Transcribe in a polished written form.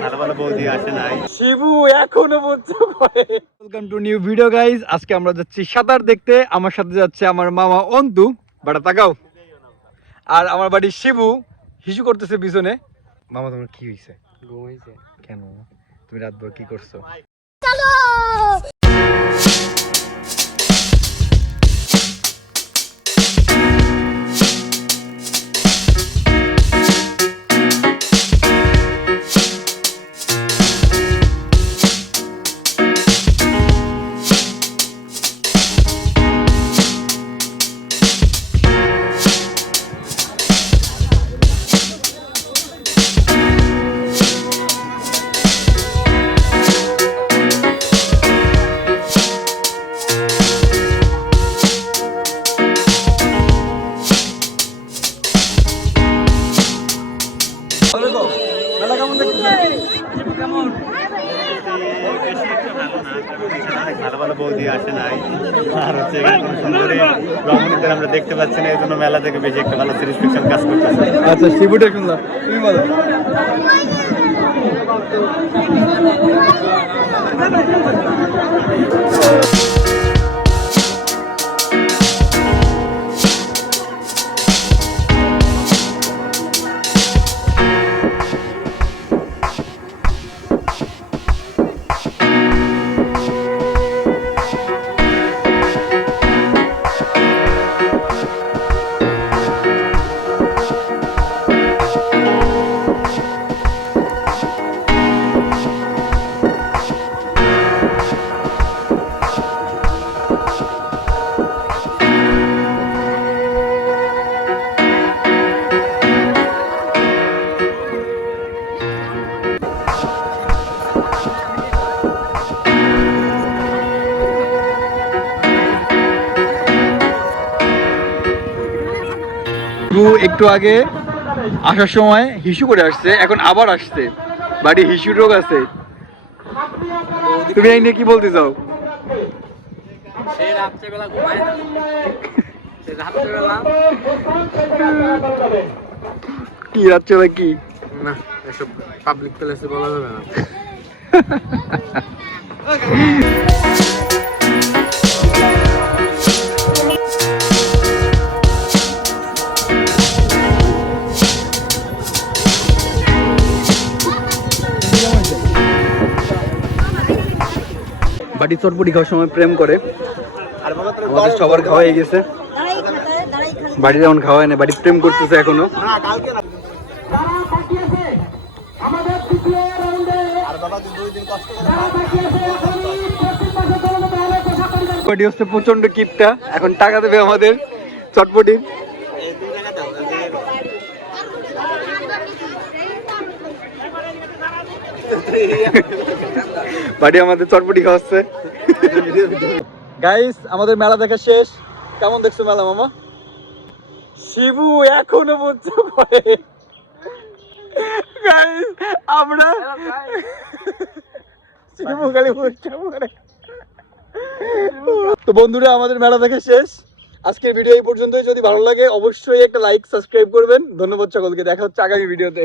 ভালো ভালো বৌদি আসে নাই। শিবু এখনো বুঝতে পারে। Welcome to new video guys. আজকে আমরা যাচ্ছি সাঁতার দেখতে। আমার সাথে যাচ্ছে আমার মামা অন্তু, বাড়া তাকাও। আর আমার বাড়ি শিবু হিসু করতেছে পিছনে। মামা তোমার কি হইছে? ঘুমাইছে কেন? তুমি রাতভর কি করছো? ভালো ভালো বৌদি আসে নাই। আর হচ্ছে সুন্দরী রমণীদের আমরা দেখতে পাচ্ছি না, এই জন্য মেলা থেকে বেশি একটা ভালো স্যাটিসফ্যাকশন কাজ করতেছে। আচ্ছা শিবুটা শুনলাম, তুমি বলো। একটু আগে আসার সময় হিসু করে আসছে, এখন আবার আসছে। বাড়ি হিসু রোগ আছে। তুমি এই নিয়ে কি বলতে চাও? কি রাত্রেবেলা কি না, এসব পাবলিক প্লেসে বলা যাবে না। বাড়ি চটপটি খাওয়ার সময় প্রেম করে, আমাদের সবার খাওয়া হয়ে গেছে। বাড়িতে এমন খাওয়াই না, বাড়ি প্রেম করতেছে এখনো। বাড়ি হচ্ছে প্রচন্ড কিপটা, এখন টাকা দেবে আমাদের চটপটি। বাড়ি আমাদের চটপটি খাওয়াচ্ছে। গাইস আমাদের মেলা দেখা শেষ। কেমন দেখছো মেলা মামা? শিবু এখনো বুঝতে পারে। গাইস আমরা শিবু খালি বুঝতে পারে। তো বন্ধুরা আমাদের মেলা দেখা শেষ। আজকের ভিডিও এই পর্যন্তই। যদি ভালো লাগে অবশ্যই একটা লাইক সাবস্ক্রাইব করবেন। ধন্যবাদ সকলকে, দেখা হচ্ছে আগামী ভিডিওতে।